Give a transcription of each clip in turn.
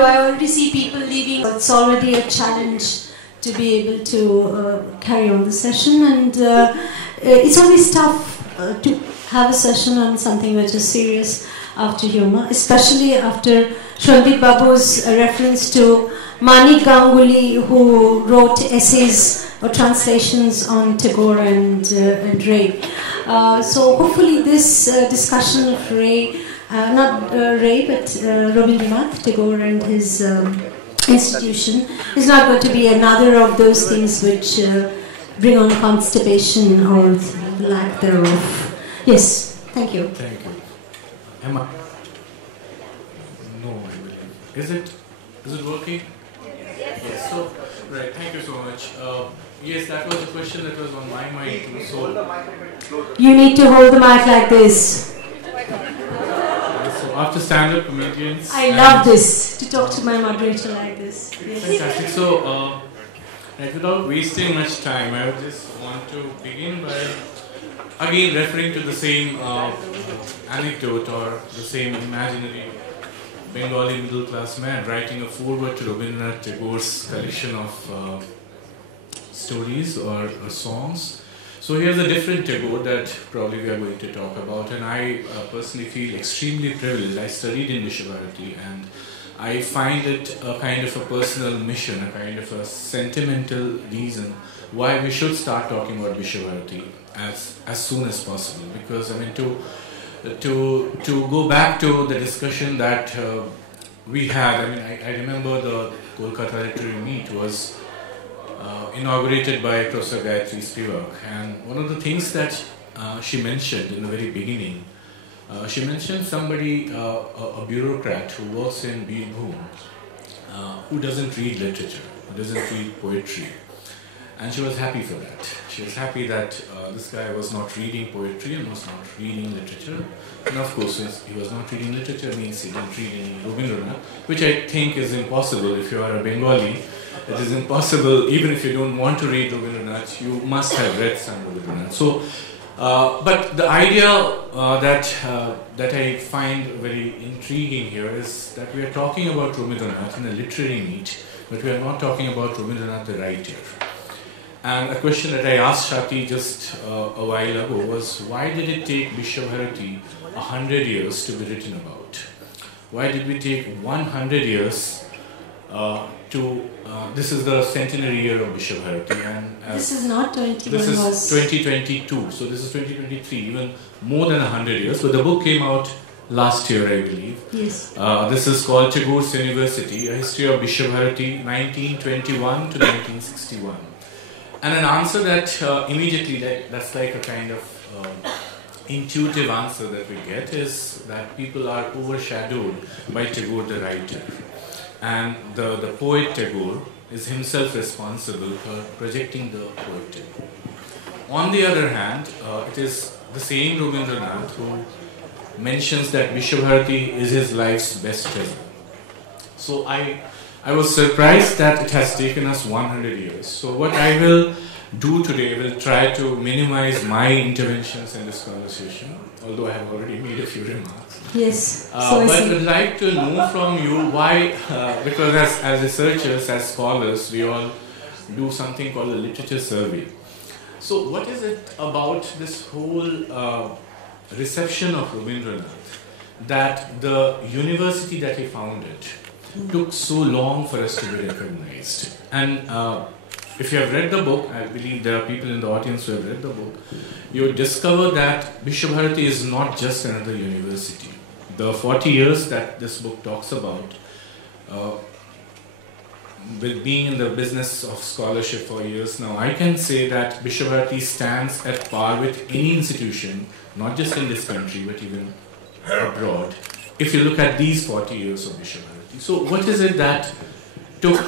do. I already see people leaving. It's already a challenge to be able to carry on the session, and it's always tough to have a session on something which is serious after humor, especially after Shwati Babu's reference to Mani Ganguly, who wrote essays or translations on Tagore and Ray. So hopefully this discussion of Ray, not Ray, but Rabindranath Tagore and his institution is not going to be another of those things which bring on constipation or lack thereof. Yes, thank you. Thank you. Emma? No, I believe. Is it working? Yes. So, right, thank you so much. Yes, that was a question that was on my mind too. So, you need to hold the mic like this. So after stand-up comedians, I love this, to talk to my moderator like this. Yes. Fantastic. So, right, without wasting much time, I would just want to begin by again referring to the same anecdote or the same imaginary Bengali middle-class man writing a foreword to Rabindranath Tagore's collection of stories or songs. So here's a different Tagore that probably we are going to talk about, and I personally feel extremely privileged. I studied in Visva Bharati, and I find it a kind of a personal mission, a kind of a sentimental reason why we should start talking about Visva Bharati as soon as possible. Because I mean, to go back to the discussion that we had, I mean, I remember the Kolkata Literary Meet was inaugurated by Professor Gayatri Spivak, and one of the things that she mentioned in the very beginning, she mentioned somebody, a bureaucrat who works in Birbhum, who doesn't read literature, who doesn't read poetry, and she was happy for that. She was happy that this guy was not reading poetry and was not reading literature, and of course, since he was not reading literature, means he didn't read any Rabindranath, which I think is impossible if you are a Bengali. It is impossible, even if you don't want to read Rabindranath, you must have read some Rabindranath. So, but the idea that I find very intriguing here is that we are talking about Rabindranath in a literary meet, but we are not talking about Rabindranath the writer. And a question that I asked Shati just a while ago was, why did it take Visva Bharati 100 years to be written about? Why did we take 100 years this is the centenary year of Visva Bharati, and this is not 21. This is 2022, so this is 2023, even more than 100 years. But the book came out last year, I believe. Yes. This is called Tagore's University: A History of Visva Bharati, 1921 to 1961. And an answer that immediately, that's like a kind of intuitive answer that we get, is that people are overshadowed by Tagore the writer. And the poet Tagore is himself responsible for projecting the poet Tagore. On the other hand, it is the same Rabindranath who mentions that Visva Bharati is his life's best treasure. So I was surprised that it has taken us 100 years. So what I will do today, I will try to minimize my interventions in this conversation, although I have already made a few remarks. Yes. But I would like to know from you why, because as researchers, as scholars, we all do something called a literature survey. So what is it about this whole reception of Rabindranath that the university that he founded took so long for us to be recognized? And if you have read the book, I believe there are people in the audience who have read the book, you will discover that Visva Bharati is not just another university. The 40 years that this book talks about, with being in the business of scholarship for years now, I can say that Visva Bharati stands at par with any institution, not just in this country, but even abroad, if you look at these 40 years of Visva Bharati. So what is it that took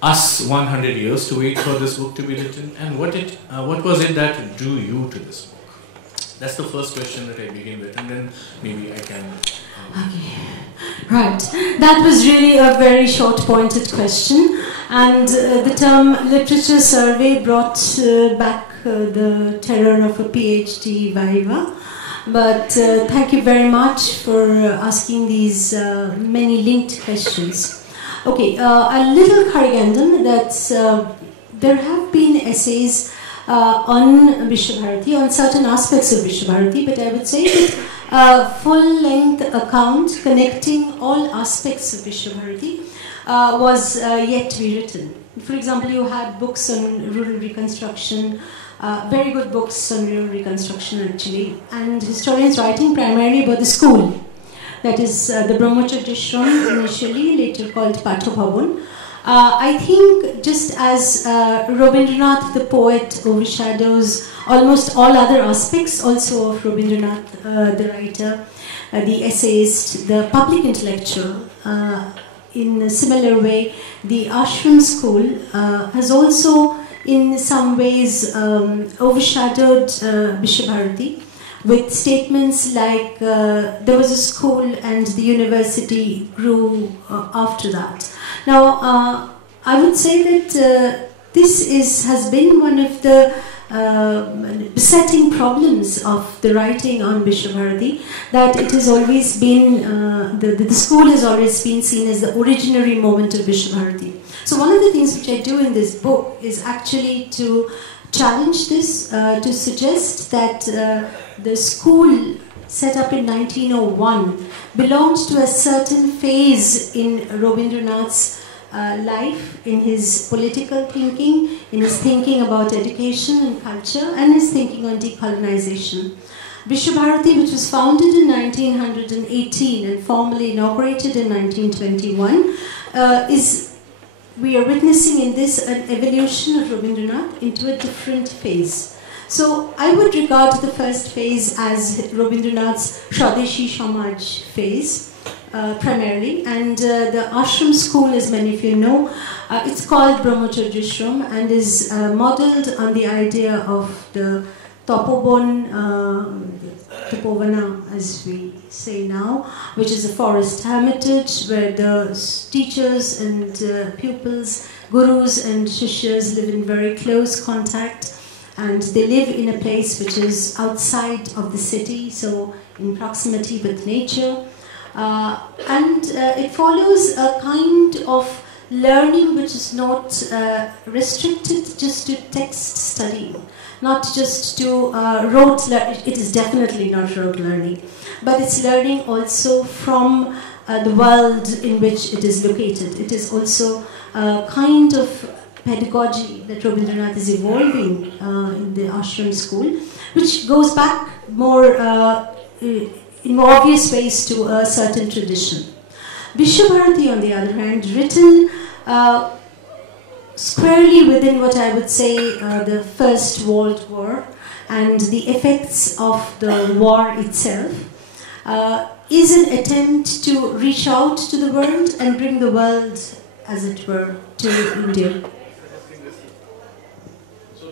us 100 years to wait for this book to be written, and what was it that drew you to this book? That's the first question that I begin with, and then maybe I can... Okay, right. That was really a very short, pointed question, and the term literature survey brought back the terror of a PhD viva. But thank you very much for asking these many linked questions. Okay, a little corrigendum that's there have been essays on Visva Bharati, on certain aspects of Visva Bharati, but I would say that a full-length account connecting all aspects of Visva Bharati was yet to be written. For example, you had books on rural reconstruction, very good books on rural reconstruction actually, and historians writing primarily about the school. That is the Brahmacharya initially, later called Pathabhavan. I think just as Rabindranath the poet overshadows almost all other aspects also of Rabindranath the writer, the essayist, the public intellectual, in a similar way, the ashram school has also in some ways overshadowed Visva Bharati with statements like there was a school and the university grew after that. Now, I would say that this has been one of the besetting problems of the writing on Visva Bharati, that it has always been, the school has always been seen as the originary moment of Visva Bharati. So one of the things which I do in this book is actually to challenge this, to suggest that the school set up in 1901 belonged to a certain phase in Rabindranath's life, in his political thinking, in his thinking about education and culture, and his thinking on decolonization. Visva Bharati, which was founded in 1918 and formally inaugurated in 1921, we are witnessing in this an evolution of Rabindranath into a different phase. So I would regard the first phase as Rabindranath's Swadeshi Samaj phase, primarily, and the ashram school, as many of you know, it's called Brahmacharya and is modeled on the idea of the Tapobon, Tapovana, as we say now, which is a forest hermitage where the teachers and pupils, gurus and shishyas live in very close contact, and they live in a place which is outside of the city, so in proximity with nature. And it follows a kind of learning which is not restricted just to text studying, not just to rote learning. It is definitely not rote learning, but it's learning also from the world in which it is located. It is also a kind of pedagogy that Rabindranath is evolving in the ashram school, which goes back more in more obvious ways to a certain tradition. Visva Bharati, on the other hand, written squarely within what I would say the First World War and the effects of the war itself, is an attempt to reach out to the world and bring the world, as it were, to India.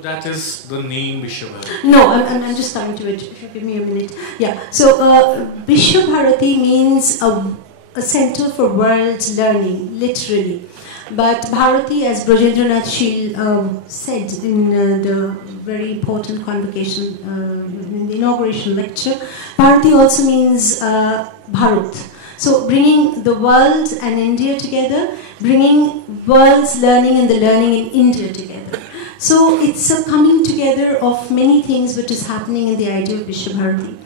That is the name Visva Bharati. No, I'm just coming to it. If you give me a minute. Yeah. So Visva Bharati means a center for world learning, literally. But Bharati, as Brajendranath Sheel said in the very important convocation, in the inauguration lecture, Bharati also means Bharat. So bringing the world and India together, bringing world's learning and the learning in India together. So it's a coming together of many things which is happening in the idea of Visva Bharati.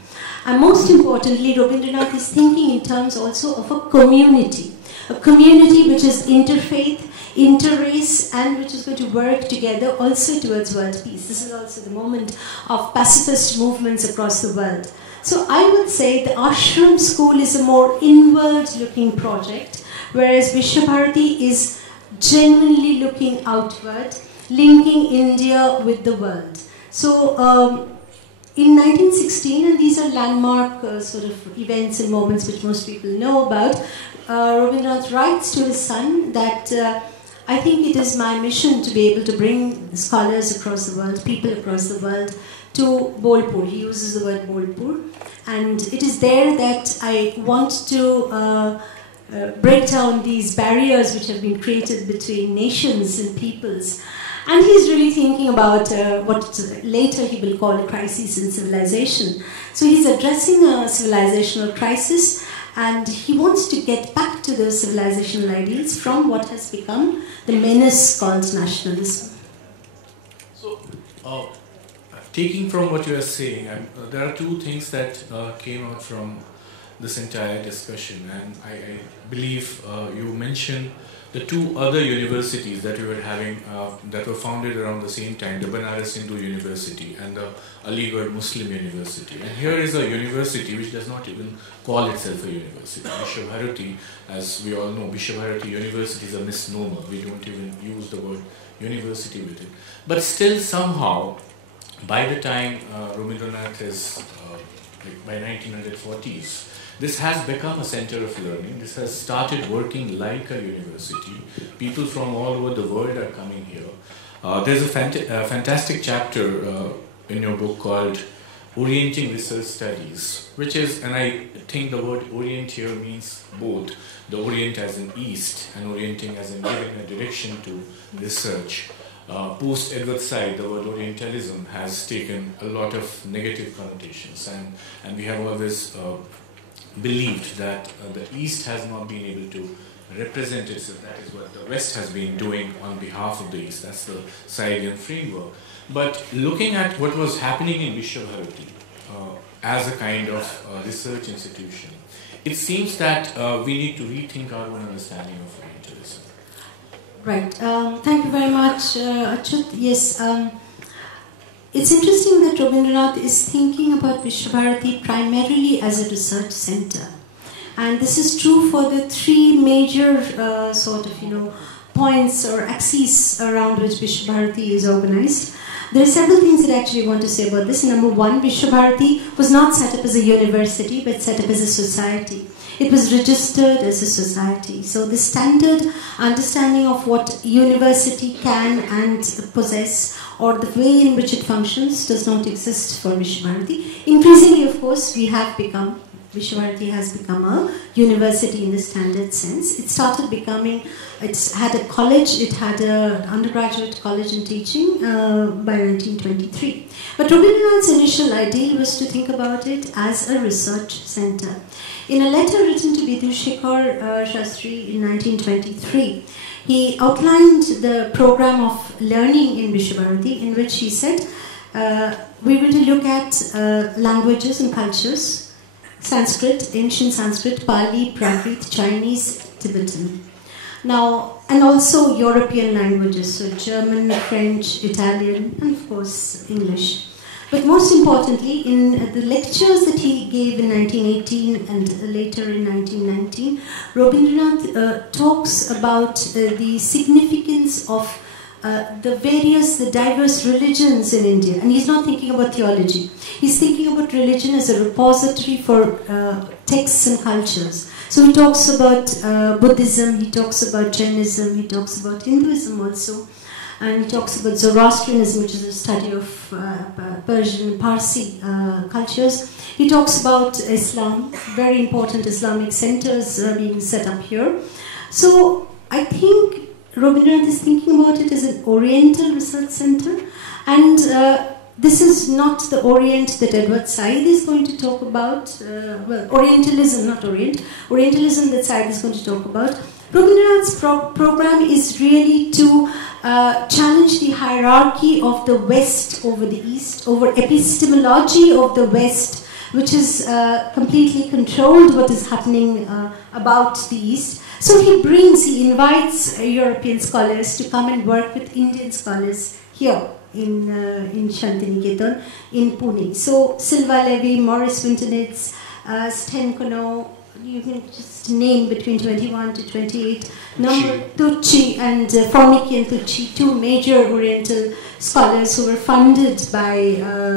And most importantly, Rabindranath is thinking in terms also of a community which is interfaith, interrace, and which is going to work together also towards world peace. This is also the moment of pacifist movements across the world. So I would say the ashram school is a more inward-looking project, whereas Visva Bharati is genuinely looking outward, linking India with the world. So in 1916, and these are landmark sort of events and moments which most people know about, Rabindranath writes to his son that I think it is my mission to be able to bring scholars across the world, people across the world, to Bolpur. He uses the word Bolpur. And it is there that I want to break down these barriers which have been created between nations and peoples. And he's really thinking about what later he will call a crisis in civilization. So he's addressing a civilizational crisis, And he wants to get back to those civilizational ideals from what has become the menace called nationalism. So, taking from what you are saying, there are two things that came out from this entire discussion, and I believe you mentioned the two other universities that we were having that were founded around the same time, the Banaras Hindu University and the Aligarh Muslim University. And here is a university which does not even call itself a university. Visva Bharati, as we all know, Visva Bharati University is a misnomer. We don't even use the word university with it. But still somehow, by the time Rabindranath is, by 1940s, this has become a center of learning. This has started working like a university. People from all over the world are coming here. There's a fantastic chapter in your book called Orienting Research Studies, which is, and I think the word orient here means both, the orient as in east and orienting as in giving a direction to research. Post Edward Said, the word Orientalism has taken a lot of negative connotations, and we have always believed that the East has not been able to represent itself. That is what the West has been doing on behalf of the East. That's the Saidian framework. But looking at what was happening in Visva Bharati as a kind of research institution, it seems that we need to rethink our own understanding of Orientalism. Right. Thank you very much, Achyut. Yes. It's interesting that Rabindranath is thinking about Visva Bharati primarily as a research center. And this is true for the three major points or axes around which Visva Bharati is organized. There are several things that I actually want to say about this. Number one, Visva Bharati was not set up as a university, but set up as a society. It was registered as a society. So the standard understanding of what university can and possess, or the way in which it functions, does not exist for Visva Bharati. Increasingly, of course, Visva Bharati has become a university in the standard sense. It started becoming, it had a college, it had an undergraduate college in teaching by 1923. But Rabindranath's initial ideal was to think about it as a research center. In a letter written to Vidushekar Shastri in 1923, he outlined the program of learning in Visva Bharati, in which he said, we will look at languages and cultures, Sanskrit, ancient Sanskrit, Pali, Prakrit, Chinese, Tibetan. Now, and also European languages, so German, French, Italian, and of course English. But most importantly, in the lectures that he gave in 1918 and later in 1919, Rabindranath talks about the significance of the diverse religions in India. And he's not thinking about theology. He's thinking about religion as a repository for texts and cultures. So he talks about Buddhism, he talks about Jainism, he talks about Hinduism also. And he talks about Zoroastrianism, which is a study of Persian and Parsi cultures. He talks about Islam, very important Islamic centers being set up here. So I think Rabindranath is thinking about it as an Oriental research center, and this is not the Orient that Edward Said is going to talk about. Orientalism, not Orient. Orientalism that Said is going to talk about. Rabindranath's program is really to challenge the hierarchy of the West over the East, over epistemology of the West, which is completely controlled what is happening about the East. So he invites European scholars to come and work with Indian scholars here in Shantiniketan in Pune. So Silva Levy, Maurice Wintonitz, Sten Kono, you can just name between 21 to 28, Tucci and Formiki and Tucci, two major Oriental scholars who were funded by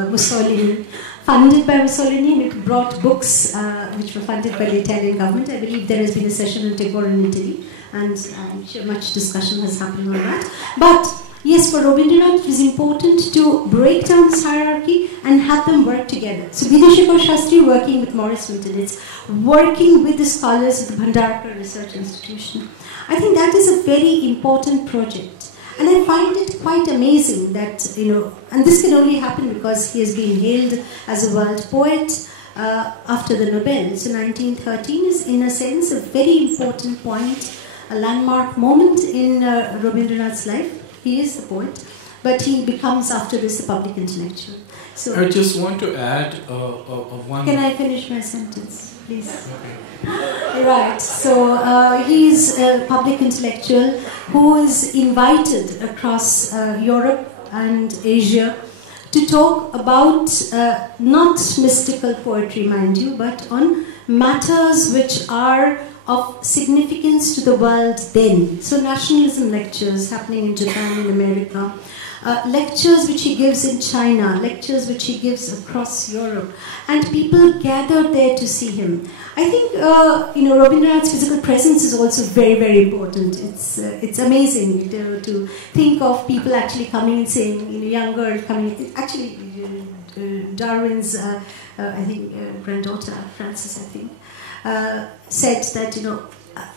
Mussolini. We brought books which were funded by the Italian government. I believe there has been a session in Tagore in Italy, and I'm sure much discussion has happened on that. But yes, for Rabindranath, it was important to break down this hierarchy and have them work together. So Vidushekar Shastri working with Maurice Wintonitz, working with the scholars of the Bhandarkar Research Institution. I think that is a very important project. And I find it quite amazing that, and this can only happen because he has been hailed as a world poet. after the Nobel. So 1913 is in a sense a very important point, a landmark moment in Rabindranath's life. He is the poet, but he becomes after this a public intellectual. So I just want to add one... Can I finish my sentence, please? Okay. Right, so he's a public intellectual who is invited across Europe and Asia to talk about not mystical poetry, mind you, but on matters which are of significance to the world then. So nationalism lectures happening in Japan and America, lectures which he gives in China, lectures which he gives across Europe, and people gather there to see him. I think Rabindranath's physical presence is also very, very important. It's amazing to think of people actually coming and saying, young girl coming. Actually, Darwin's I think granddaughter Frances, I think, said that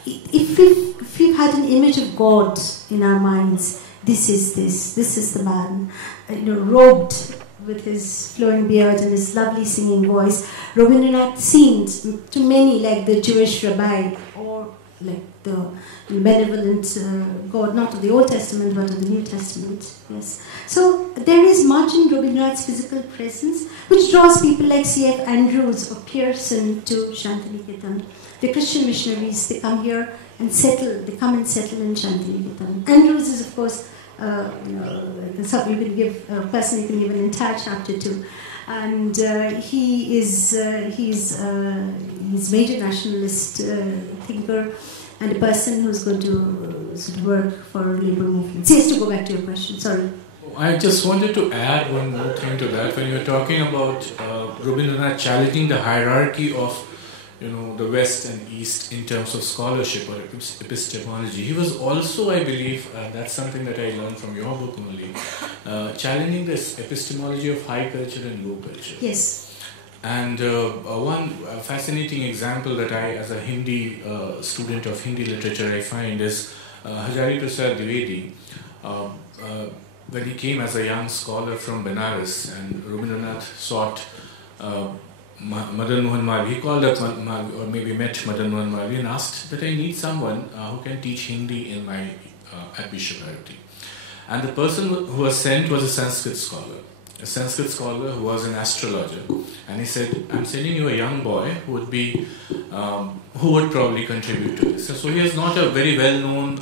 if we've had an image of God in our minds, this is the man, robed with his flowing beard and his lovely singing voice. Rabindranath seemed to many like the Jewish rabbi or like the benevolent God, not of the Old Testament but of the New Testament. Yes. So there is much in Rabindranath's physical presence which draws people like C.F. Andrews or Pearson to Shantiniketan. The Christian missionaries, they come here and settle. They come and settle in Shantiniketan. Andrews is, of course, you can give a person you can give an entire chapter to, and he's major nationalist thinker and a person who's going to sort of work for labor movements. Yes, to go back to your question. Sorry. I just wanted to add one more thing to that. When you were talking about Rabindranath challenging the hierarchy of the West and East in terms of scholarship or epistemology, he was also, I believe, that's something that I learned from your book only, challenging this epistemology of high culture and low culture. Yes. And one fascinating example that I, as a Hindi student of Hindi literature, I find is Hajari Prasad Dwivedi. When he came as a young scholar from Benares, and Rabindranath sought Madan Mohan Malviya, he called up or maybe met Madan Mohan Malviya and asked that I need someone who can teach Hindi in my at Visva Bharati. And the person who was sent was a Sanskrit scholar who was an astrologer. And he said, I'm sending you a young boy who would probably contribute to this. So he is not a very well-known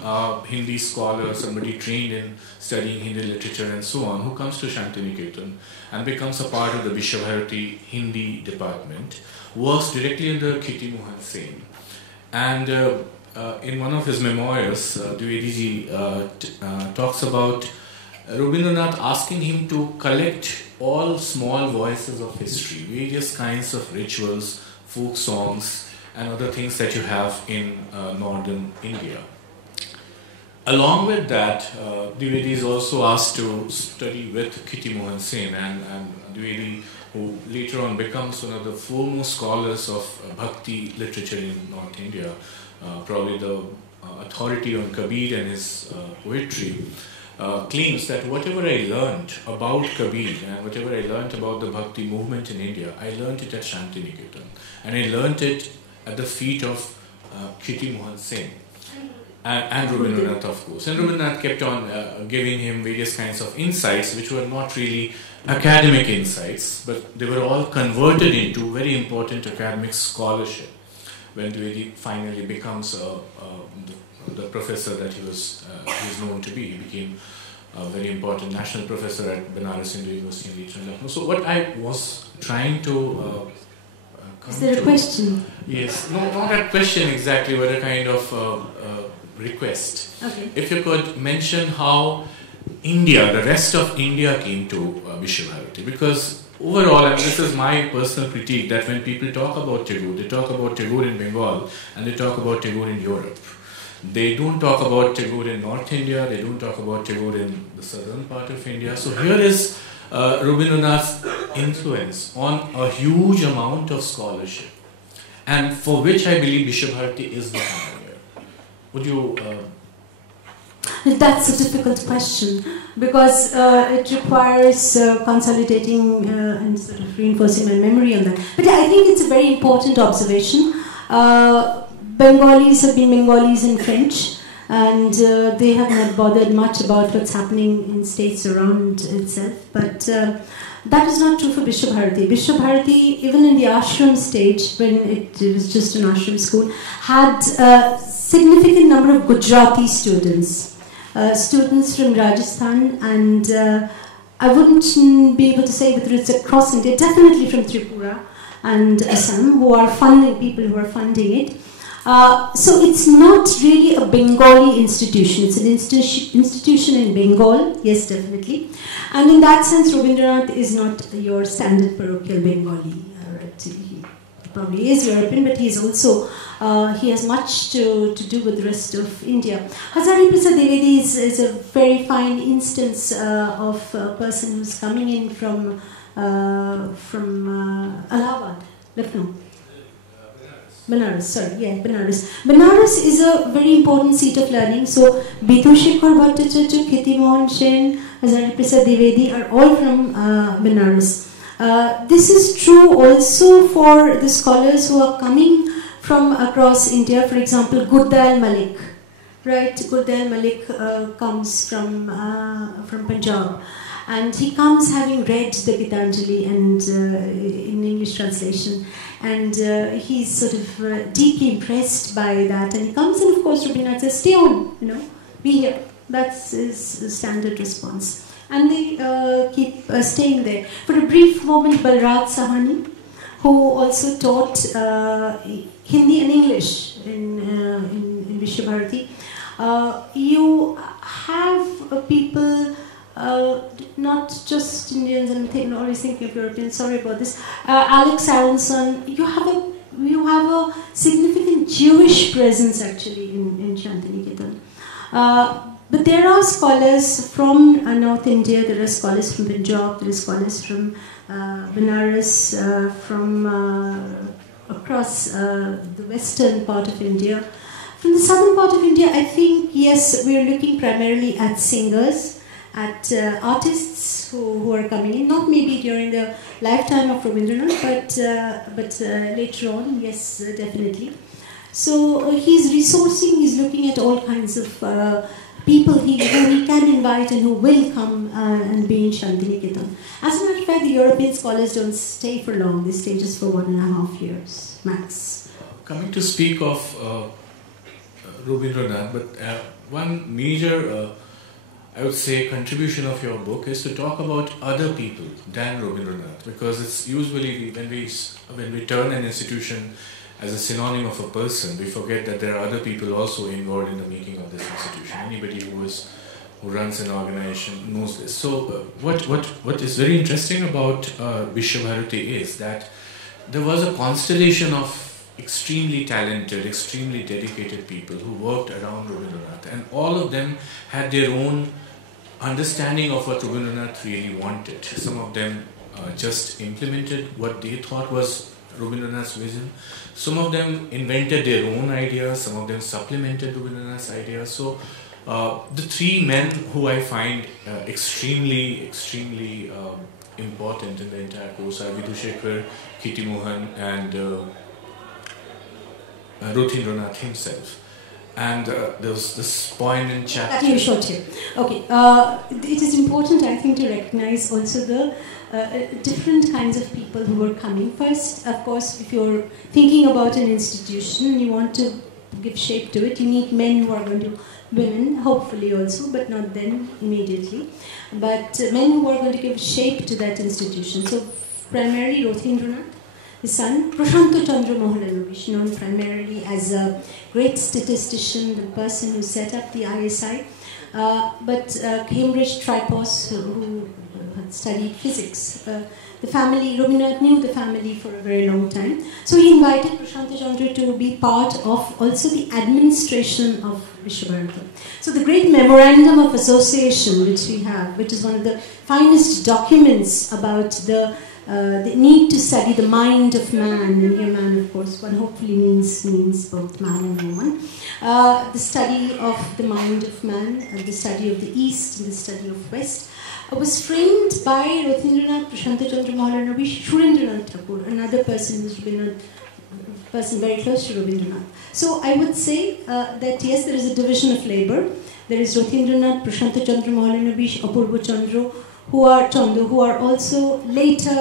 Hindi scholar, somebody trained in studying Hindi literature and so on, who comes to Shantiniketan and becomes a part of the Visva Bharati Hindi department, works directly under Kitty Mohan Sen. And in one of his memoirs, Dwivedi talks about Rabindranath asking him to collect all small voices of history, various kinds of rituals, folk songs, and other things that you have in northern India. Along with that, Dwivedi is also asked to study with Kitty Mohan Sen, and Dwivedi, who later on becomes one of the foremost scholars of bhakti literature in North India, probably the authority on Kabir and his poetry, claims that whatever I learned about Kabir and whatever I learned about the bhakti movement in India, I learned it at Shantiniketan, and I learned it at the feet of Kitty Mohan Sen. And Rabindranath, of course. And Rabindranath kept on giving him various kinds of insights which were not really academic insights, but they were all converted into very important academic scholarship when Dwivedi finally becomes the professor that he was known to be. He became a very important national professor at Benares Hindu University in Lucknow. So what I was trying to is there a question? Yes, no, not a question exactly, but a kind of request. Okay. If you could mention how India, the rest of India came to Visva Bharati, because overall, and this is my personal critique, that when people talk about Tagore, they talk about Tagore in Bengal and they talk about Tagore in Europe. They don't talk about Tagore in North India, they don't talk about Tagore in the southern part of India. So here is Rabindranath's influence on a huge amount of scholarship, and for which I believe Visva Bharati is the pioneer. Would you... That's a difficult question because it requires consolidating and sort of reinforcing my memory on that. But I think it's a very important observation. Bengalis have been Bengalis in French, and they have not bothered much about what's happening in states around itself. But that is not true for Visva Bharati. Visva Bharati, even in the ashram stage, when it was just an ashram school, had a significant number of Gujarati students. Students from Rajasthan, and I wouldn't be able to say whether it's across India, definitely from Tripura and Assam, who are funding, people who are funding it. So it's not really a Bengali institution. It's an institution in Bengal, yes, definitely. And in that sense, Rabindranath is not your standard parochial Bengali. He probably is European, but he's also, he has much to do with the rest of India. Hazari Prasad Dwivedi is a very fine instance of a person who's coming in from Allahabad, Lucknow. Banaras, sorry, yeah, Banaras. Banaras is a very important seat of learning. So, Bitu Shekhar Bhattacharya, Khiti Mohan Sen, Hazari Prasad Dwivedi are all from Banaras. This is true also for the scholars who are coming from across India. For example, Gurdal Malik, right? Gurdal Malik comes from Punjab, and he comes having read the Gitanjali and in English translation, and he's sort of deeply impressed by that. And he comes, and of course, Rabindranath says, "Stay on, be here." That's his standard response. And they keep staying there. For a brief moment, Balraj Sahani, who also taught Hindi and English in Visva Bharati. You have people, not just Indians, and always thinking of Europeans, sorry about this, Alex Aronson, you have a significant Jewish presence actually in Shantiniketan. But there are scholars from North India, there are scholars from Punjab, there are scholars from Benares, from across the western part of India. From the southern part of India, I think, yes, we are looking primarily at singers, at artists who are coming in, not maybe during the lifetime of Rabindranath, but later on, yes, definitely. So he's resourcing, he's looking at all kinds of people who he can invite and who will come and be in Shantiniketan. As a matter of fact, the European scholars don't stay for long. They stay just for 1.5 years, max. Coming to speak of Rabindranath, but one major, I would say, contribution of your book is to talk about other people than Rabindranath, because it's usually when we turn an institution as a synonym of a person, we forget that there are other people also involved in the making of this institution. Anybody who runs an organization knows this. So what is very interesting about Visva Bharati is that there was a constellation of extremely talented, extremely dedicated people who worked around Rabindranath, and all of them had their own understanding of what Rabindranath really wanted. Some of them just implemented what they thought was Rabindranath's vision. Some of them invented their own ideas, some of them supplemented Rabindranath's ideas. So the three men who I find extremely important in the entire course are Vidhu Shekhar, Khiti Mohan, and Rabindranath himself. And there was this poignant chapter. That you showed here. Okay. It is important, I think, to recognize also the different kinds of people who are coming. First, of course, if you're thinking about an institution, you want to give shape to it, you need men who are going to, women, hopefully also, but not then immediately, but men who are going to give shape to that institution. So primarily Rabindranath, his son, Prashanta Chandra Mohanlal, known primarily as a great statistician, the person who set up the ISI, but Cambridge Tripos, who had studied physics. The family, Rabindranath knew the family for a very long time. So he invited Prashanta Chandra to be part of also the administration of Visva Bharati. So the great memorandum of association which we have, which is one of the finest documents about the the need to study the mind of man, and here man, of course, one hopefully means both man and woman. The study of the mind of man, the study of the East and the study of West, was framed by Rabindranath, Prashant Chandra Mahalanabish, Surendranath Tagore, another person who's been a person very close to Rabindranath. So I would say that yes, there is a division of labor. There is Rabindranath, Prashant Chandra Mahalanabish, Apurva Chandra, who are also later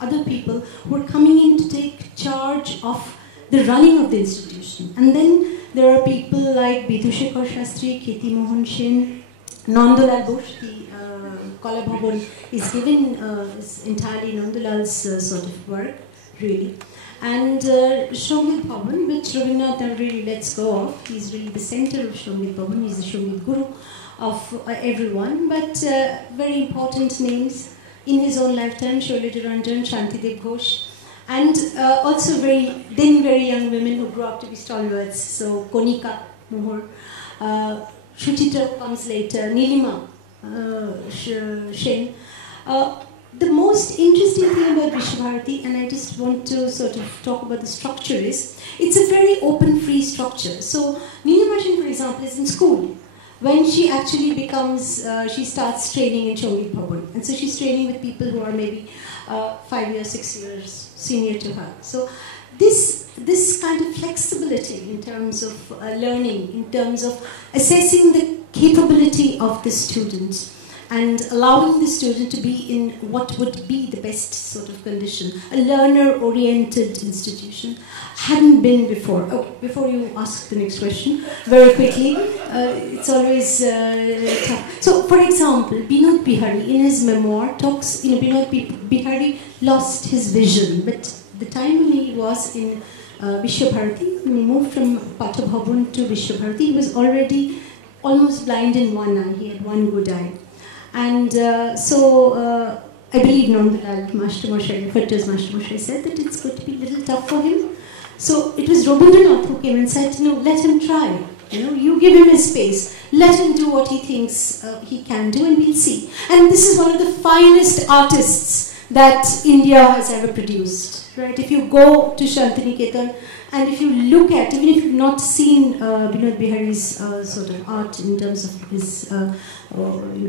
other people who are coming in to take charge of the running of the institution. And then there are people like Bidhushekar Shastri, Keti Mohan Sen, Nandalal Bose. The Kala Bhavan is given is entirely Nandalal's sort of work, really. And Shongit Bhavan, which Rabindranath never really lets go of. He's really the center of Shongit Bhavan. He's the Shongit Guru of everyone, but very important names in his own lifetime: Sholita Ranjan, Shantidev Ghosh, and also very young women who grew up to be stalwarts. So Konika Mohor, Shuchitra comes later, Nilima Shen. The most interesting thing about Visva Bharati, and I just want to sort of talk about the structure, is it's a very open, free structure. So Nilima Shen, for example, is in school. When she actually becomes, she starts training in Shongit Bhavan. And so she's training with people who are maybe 5 years, 6 years senior to her. So this kind of flexibility in terms of learning, in terms of assessing the capability of the student and allowing the student to be in what would be the best sort of condition, a learner-oriented institution, hadn't been before. Oh, before you ask the next question, very quickly, it's always tough. So, for example, Binod Bihari, in his memoir, talks, Binod Bihari lost his vision, but the time when he was in Visva Bharati, when he moved from Patha Bhavan to Visva Bharati, he was already almost blind in one eye. He had one good eye. And I believe Nandalal Master Moshe, referred to as Master Moshe, said that it's going to be a little tough for him. So it was Rabindranath who came and said, let him try. You give him his space. Let him do what he thinks he can do, and we'll see. And this is one of the finest artists that India has ever produced. Right? If you go to Shantiniketan, and if you look at, even if you've not seen Binod Bihari's sort of art in terms of his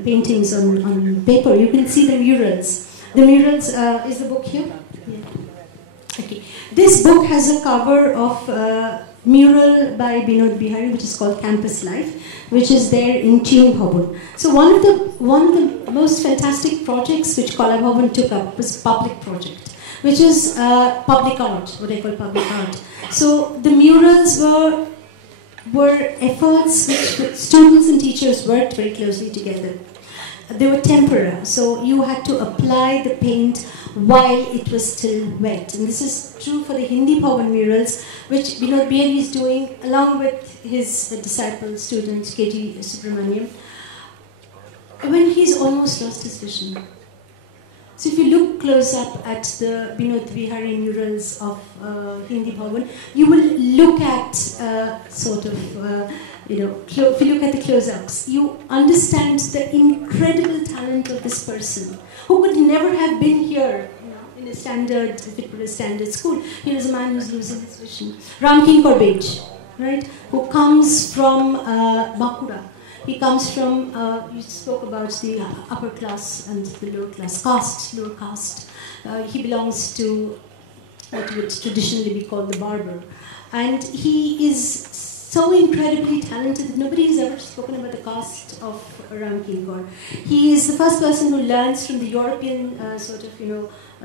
paintings on paper, you can see the murals. The murals, is the book here? Yeah. Okay. This book has a cover of mural by Binod Bihari, which is called Campus Life, which is there in Chini Bhavan. So one of the most fantastic projects which Kala Bhavan took up was public project, which is public art, what I call public art. So the murals were efforts which students and teachers worked very closely together. They were tempera, so you had to apply the paint while it was still wet. And this is true for the Hindi Bhavan murals, which Binod Bihari is doing along with his disciple student, K.G. Subramaniam, when he's almost lost his vision. So if you look close up at the Binod Bihari murals of Hindi Bhavan, you will look at if you look at the close-ups, you understand the incredible talent of this person, who could never have been here in a standard, if it were a standard school. Here is a man who's losing his vision. Ramkin Corbage, right, who comes from Bakura. He comes from, you spoke about the upper class and the lower caste. He belongs to what would traditionally be called the barber. And he is so incredibly talented that nobody has ever spoken about the caste of Ramkin Kaur. He is the first person who learns from the European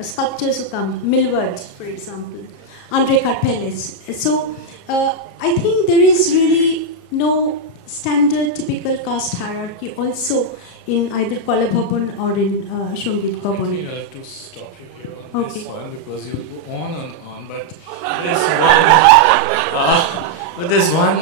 sculptors who come, Millward, for example, André Carpeles. So I think there is really no standard typical caste hierarchy also in either Kala Bhavan or in Shongit Bhavan. I have to stop you here on Okay. this one, because you'll go on and on, but there's one,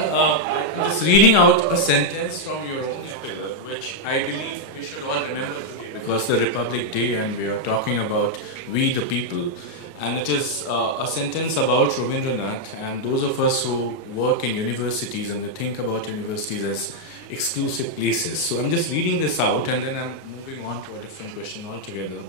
just reading out a sentence from your own paper, which I believe we should all remember today, because the Republic Day and we are talking about we the people. And it is a sentence about Rabindranath, and those of us who work in universities and they think about universities as exclusive places. So I'm just reading this out and then I'm moving on to a different question altogether.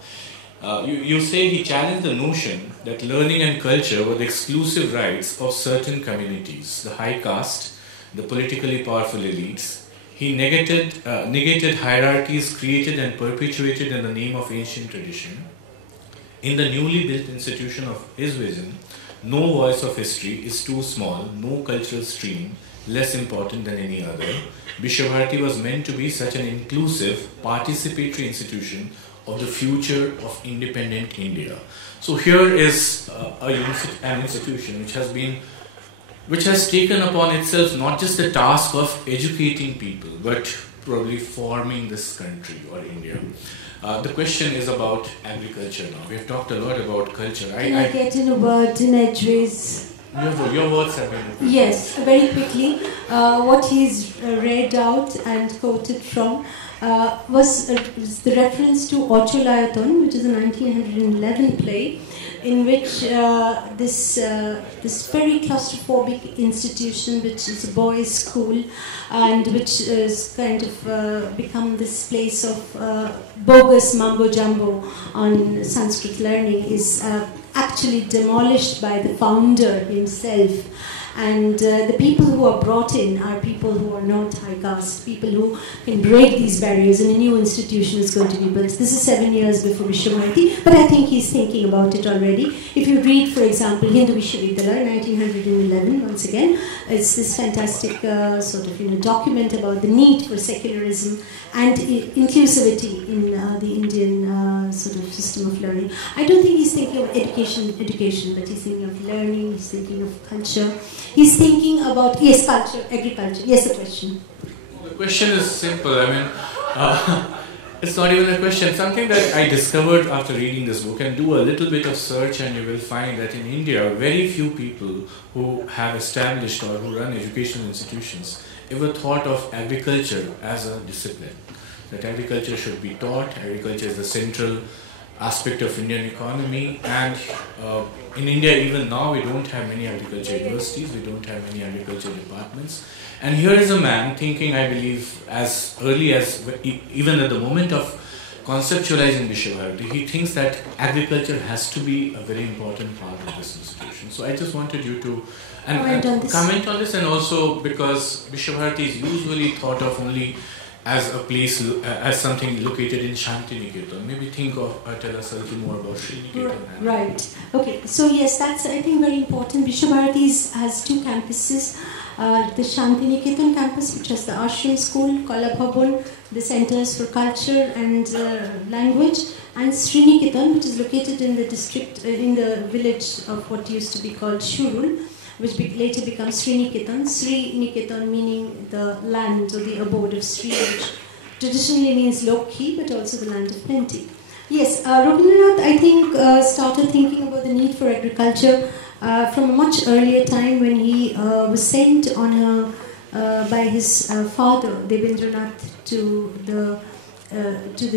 You say he challenged the notion that learning and culture were the exclusive rights of certain communities, the high caste, the politically powerful elites. He negated hierarchies created and perpetuated in the name of ancient tradition. In the newly built institution of his vision, no voice of history is too small, no cultural stream less important than any other. Visva Bharati was meant to be such an inclusive, participatory institution of the future of independent India. So here is an institution which has taken upon itself not just the task of educating people, but probably forming this country or India. The question is about agriculture now. We have talked a lot about culture. Can I get in a word in edgeways? Your words have been... Yes, very quickly. What he's read out and quoted from was the reference to Ochulayaton, which is a 1911 play, in which this very claustrophobic institution, which is a boys' school, and which is kind of become this place of bogus mumbo jumbo on Sanskrit learning, is actually demolished by the founder himself. And the people who are brought in are people who are not high caste, people who can break these barriers, and a new institution is going to be built. This is 7 years before Visva Bharati, but I think he's thinking about it already. If you read, for example, Hindu Vishwavidyalaya, 1911, once again, it's this fantastic sort of document about the need for secularism and inclusivity in the Indian sort of system of learning. I don't think he's thinking of education, but he's thinking of learning, he's thinking of culture. He's thinking about, yes, culture, agriculture. Yes, the question. The question is simple. I mean, it's not even a question. Something that I discovered after reading this book, and do a little bit of search, and you will find that in India, very few people who have established or who run educational institutions ever thought of agriculture as a discipline. That agriculture should be taught, agriculture is the central aspect of Indian economy, and in India even now we don't have many agriculture universities, we don't have many agriculture departments. And here is a man thinking, I believe, as early as, even at the moment of conceptualizing Visva Bharati, he thinks that agriculture has to be a very important part of this institution. So I just wanted you to comment on this, and also because Visva Bharati is usually thought of only as a place, as something located in Shantiniketan. Maybe think of, tell us a little more about Sriniketan. Right. Okay. So yes, that's, I think, very important. Visva Bharati has two campuses. The Shantiniketan campus, which has the ashram school, Kala Bhavan, the centers for culture and language, and Sriniketan, which is located in the district, in the village of what used to be called Shurul, which later becomes Sriniketan. Sriniketan meaning the land or the abode of Sri, which traditionally means Lokhi, but also the land of plenty. Yes, Rabindranath, I think, started thinking about the need for agriculture from a much earlier time, when he was sent on by his father, Debendranath, to the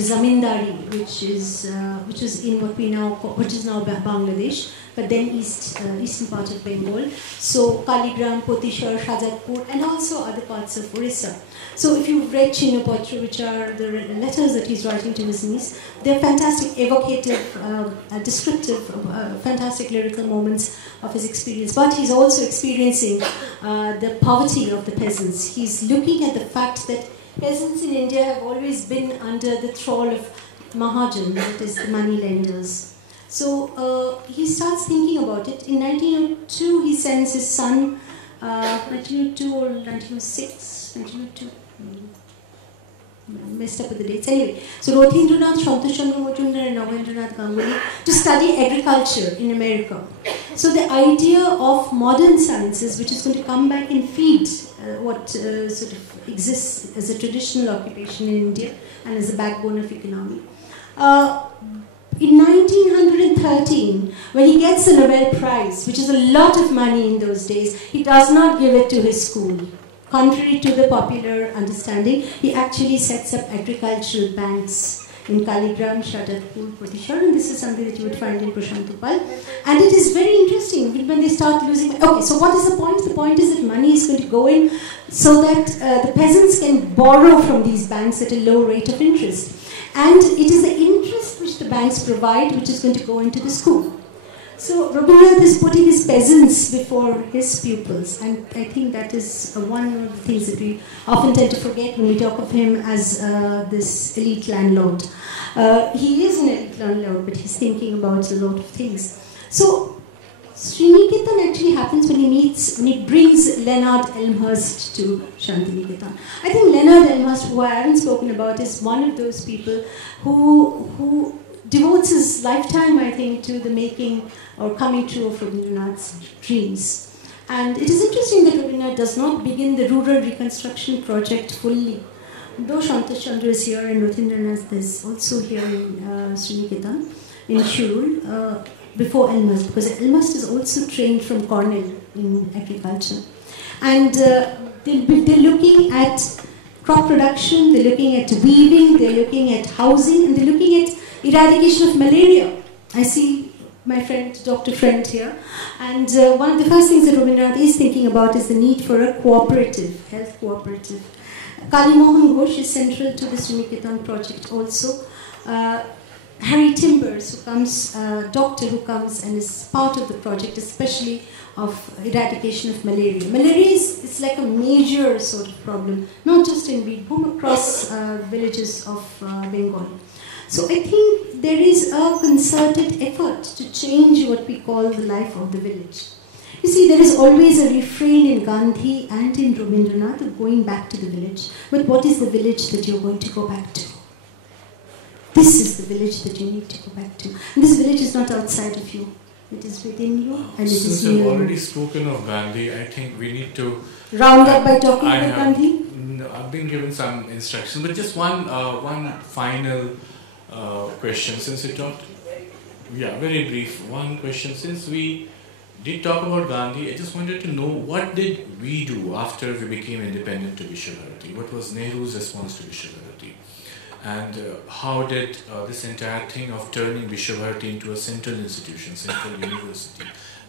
zamindari, which is in what we now call, which is now Bangladesh, but then eastern part of Bengal. So Kaligram, Potishar, Shajatpur, and also other parts of Orissa. So if you've read Chinnapatra, which are the letters that he's writing to his niece, they're fantastic, evocative, descriptive, fantastic lyrical moments of his experience. But he's also experiencing the poverty of the peasants. He's looking at the fact that peasants in India have always been under the thrall of Mahajan, that is the money lenders. So he starts thinking about it. In 1902, he sends his son, 1902 or 1906, 1902, messed up with the dates. Anyway, so Rothindranath, Shantosh Majumdar and Nagendranath Ganguly to study agriculture in America. So the idea of modern sciences, which is going to come back and feed what sort of exists as a traditional occupation in India and as a backbone of economy. In 1913, when he gets the Nobel Prize, which is a lot of money in those days, he does not give it to his school. Contrary to the popular understanding, he actually sets up agricultural banks. in Kaligram, Shadatpur, Potishar, and this is something that you would find in Prashantupal. And it is very interesting when they start losing. Okay, so what is the point? The point is that money is going to go in so that the peasants can borrow from these banks at a low rate of interest. And it is the interest which the banks provide which is going to go into the school. So Rabindranath is putting his peasants before his pupils, and I think that is one of the things that we often tend to forget when we talk of him as this elite landlord. He is an elite landlord, but he's thinking about a lot of things. So Sriniketan actually happens when he brings Leonard Elmhurst to Shantiniketan. I think Leonard Elmhurst, who I haven't spoken about, is one of those people who devotes his lifetime, I think, to the making or coming true of Rabindranath's dreams. And it is interesting that Rabindranath does not begin the rural reconstruction project fully. Though Shantash Chandra is here and Rabindranath is also here in Sriniketan, in Shirul, before Elmhurst, because Elmhurst is also trained from Cornell in agriculture. And they're looking at crop production, they're looking at weaving, they're looking at housing, and they're looking at eradication of malaria. I see my friend, Dr. Friend here. And one of the first things that Rabindranath is thinking about is the need for a cooperative, health cooperative. Kali Mohan Ghosh is central to the Sriniketan project also. Harry Timbers, who comes, doctor who comes and is part of the project, especially of eradication of malaria. Malaria is like a major sort of problem, not just in Birbhum, across villages of Bengal. So I think there is a concerted effort to change what we call the life of the village. You see, there is always a refrain in Gandhi and in Rabindranath of going back to the village. But what is the village that you're going to go back to? This is the village that you need to go back to. And this village is not outside of you. It is within you and it is near you. Since I've already spoken of Gandhi, I think we need to round up by talking about Gandhi. No, I've been given some instructions, but just one final question. Since we talked, very brief. One question. Since we did talk about Gandhi, I just wanted to know what did we do after we became independent to Visva Bharati? What was Nehru's response to Visva Bharati? And how did this entire thing of turning Visva Bharati into a central institution, central university,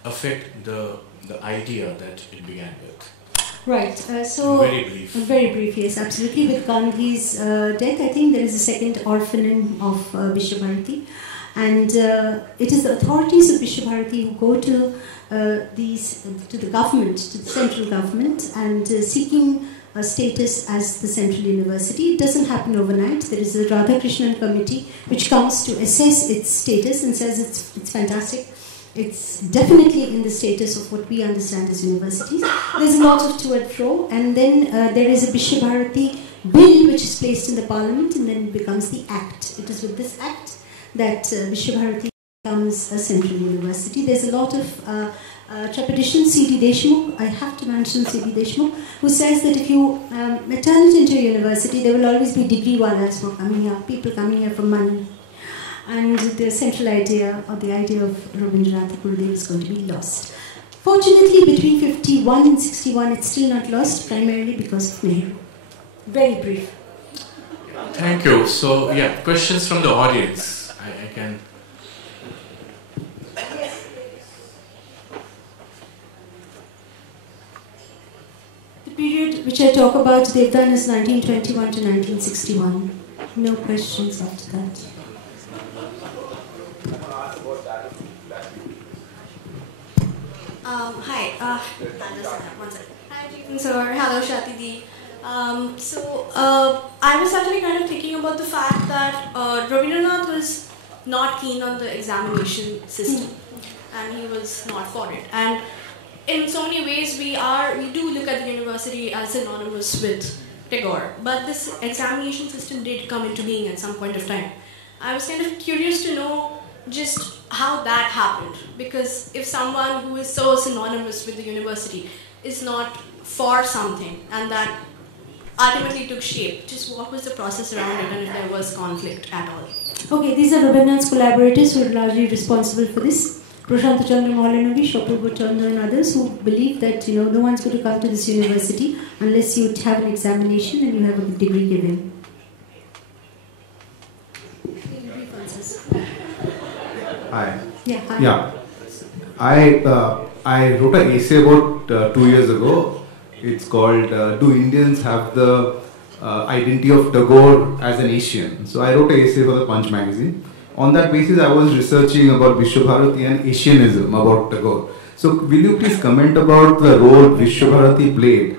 affect the idea that it began with? Right, very brief, yes, absolutely. With Gandhi's death, I think there is a second orphaning of Visva Bharati, and it is the authorities of Visva Bharati who go to the government, to the central government, and seeking a status as the central university. It doesn't happen overnight. There is a Radhakrishnan committee which comes to assess its status and says it's fantastic. It's definitely in the status of what we understand as universities. There's a lot of to and fro, and then there is a Visva Bharati bill which is placed in the parliament, and then it becomes the act. It is with this act that Visva Bharati becomes a central university. There's a lot of trepidation. C.D. Deshmukh, I have to mention C.D. Deshmukh, who says that if you turn it into a university, there will always be degree walas who are coming here, people coming here for money. And the central idea, or the idea of Rabindranath Gurudev, is going to be lost. Fortunately, between 51 and 61, it's still not lost, primarily because of Nehru. Very brief. Thank you. So, questions from the audience. I can... The period which I talk about, they've done is 1921 to 1961. No questions after that. Hi, one second. Hi, Chetan sir. Hello, Shati. I was actually kind of thinking about the fact that Rabindranath was not keen on the examination system, and he was not for it. And in so many ways, we do look at the university as synonymous with Tagore, but this examination system did come into being at some point of time. I was kind of curious to know just how that happened, because if someone who is so synonymous with the university is not for something and that ultimately took shape, just what was the process around it and if there was conflict at all? Okay, these are Rabindranath's collaborators who are largely responsible for this. Prashant Chandra Mahalanavi, Shapurva Chandra and others who believe that no one's going to come to this university unless you have an examination and you have a degree given. Hi. Yeah, hi. Yeah. I wrote an essay about 2 years ago. It's called Do Indians Have the Identity of Tagore as an Asian? So I wrote an essay for the Punch magazine. On that basis, I was researching about Visva Bharati and Asianism about Tagore. So will you please comment about the role Visva Bharati played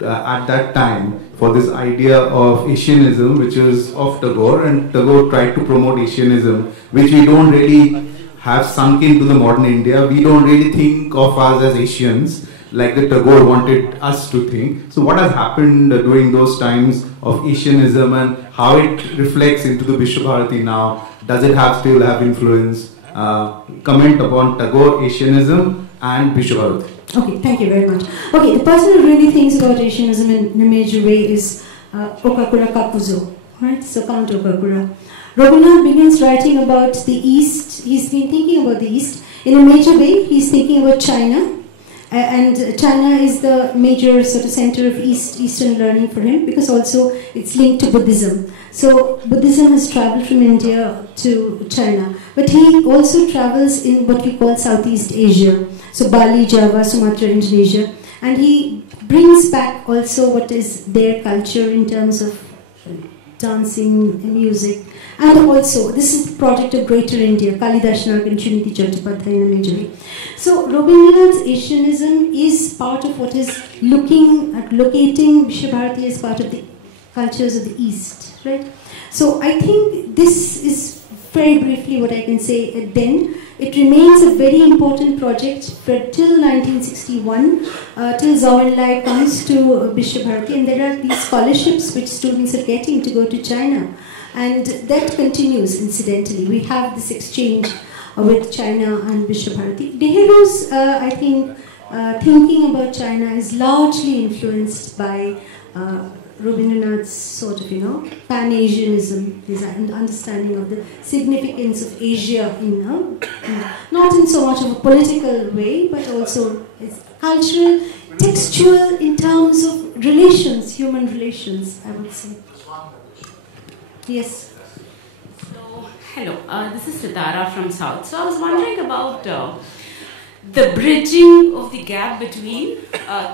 at that time for this idea of Asianism, which is of Tagore, and Tagore tried to promote Asianism, which we don't really have sunk into the modern India. We don't really think of us as Asians like the Tagore wanted us to think. So what has happened during those times of Asianism and how it reflects into the Visva Bharati now? Does it still have influence? Comment upon Tagore, Asianism and Visva Bharati. Okay, thank you very much. Okay, the person who really thinks about Asianism in a major way is Okakura Kakuzo, right? So Count Okakura. Rabindranath begins writing about the East. He's been thinking about the East in a major way. He's thinking about China, and China is the major sort of center of Eastern learning for him, because also it's linked to Buddhism. So Buddhism has traveled from India to China, but he also travels in what we call Southeast Asia. So Bali, Java, Sumatra, Indonesia, and he brings back also what is their culture in terms of dancing, music, and also this is the project of Greater India, Kalidashnak and Trinity Chattopadhyay in a major way. So Rabindranath's Asianism is part of what is looking at locating Visva Bharati as part of the cultures of the East, right? So I think this is very briefly what I can say then. It remains a very important project till 1961, till Zhou Enlai comes to Visva Bharati, and there are these scholarships which students are getting to go to China, and that continues incidentally. We have this exchange with China and Visva Bharati. Nehru's, I think, thinking about China is largely influenced by Rabindranath's sort of, Pan-Asianism, his understanding of the significance of Asia not in so much of a political way, but also it's cultural, textual in terms of relations, human relations, I would say. Yes. So, hello, this is Sitara from South. So I was wondering about the bridging of the gap between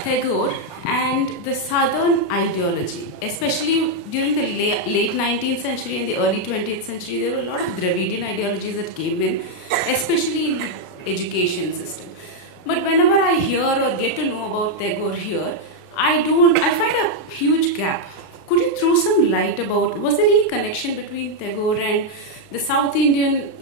Tagore and the Southern ideology, especially during the late 19th century and the early 20th century. There were a lot of Dravidian ideologies that came in, especially in the education system. But whenever I hear or get to know about Tagore here, I find a huge gap. Could you throw some light about, was there any connection between Tagore and the South Indian,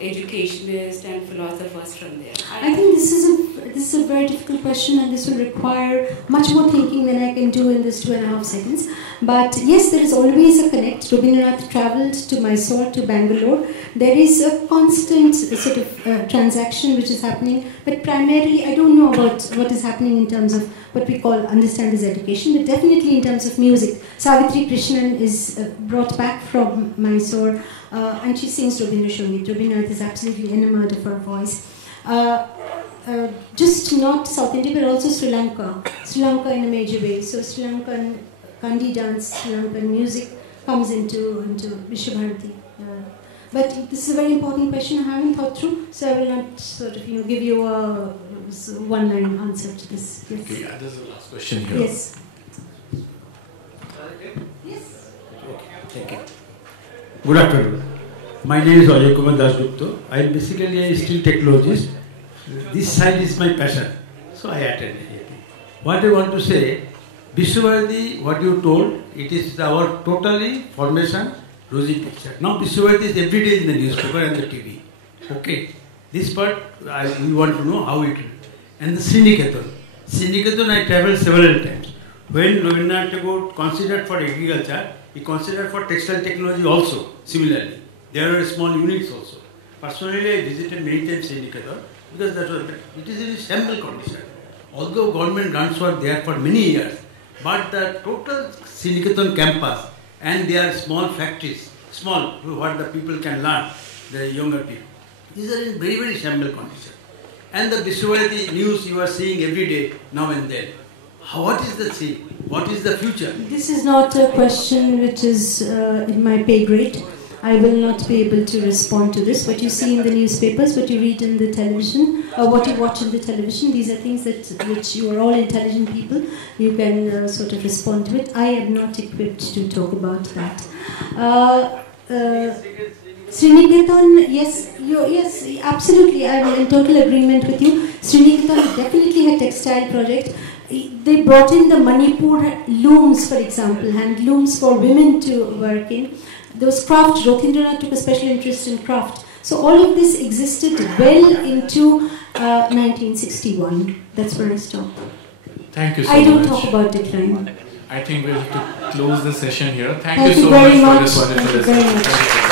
educationist and philosophers from there? I think this is a very difficult question, and this will require much more thinking than I can do in this 2.5 seconds. But yes, there is always a connect. Rabindranath travelled to Mysore, to Bangalore. There is a constant sort of transaction which is happening, but primarily I don't know about what is happening in terms of what we call understand as education, but definitely in terms of music. Savitri Krishnan is brought back from Mysore, and she sings Rabindra Sangit. Rabindranath is absolutely enamored of her voice. Just not South India, but also Sri Lanka. Sri Lanka in a major way. So Sri Lankan Kandi dance, Sri Lankan music comes into Visva Bharati. But this is a very important question I haven't thought through, so I will not sort of give you a one-line answer to this. Yes. Okay, yeah, this is the last question here. Yes. Yes. Okay. Good afternoon. My name is Ajay Kumar Dasgupta. I am basically a steel technologist. This side is my passion, so I attend here. What I want to say, Visva Bharati, what you told, it is our totally formation, rosy picture. Now Visva Bharati is every day in the newspaper and the TV. Okay. This part, we want to know how it is. And the Sriniketan, I travelled several times. When Rabindranath Tagore considered for agriculture, he considered for textile technology also, similarly. There are small units also. Personally, I visited many times Sriniketan because it is in a shamble condition. Although government grants were there for many years, but the total Sriniketan campus and their small factories, small, what the people can learn, the younger people, these are in very, very shamble condition. And the Visva Bharati news you are seeing every day, now and then. What is the scene? What is the future? This is not a question which is in my pay grade. I will not be able to respond to this. What you see in the newspapers, what you read in the television, what you watch in the television, these are things which you are all intelligent people. You can sort of respond to it. I am not equipped to talk about that. Sriniketan, yes, absolutely. I'm in total agreement with you. Sriniketan definitely had textile project. They brought in the Manipur looms, for example, hand looms for women to work in. There was craft. Rothindranath took a special interest in craft. So all of this existed well into 1961. That's where I stop. Thank you so much. I don't talk about decline. I think we'll have to close the session here. Thank you so much for this wonderful discussion.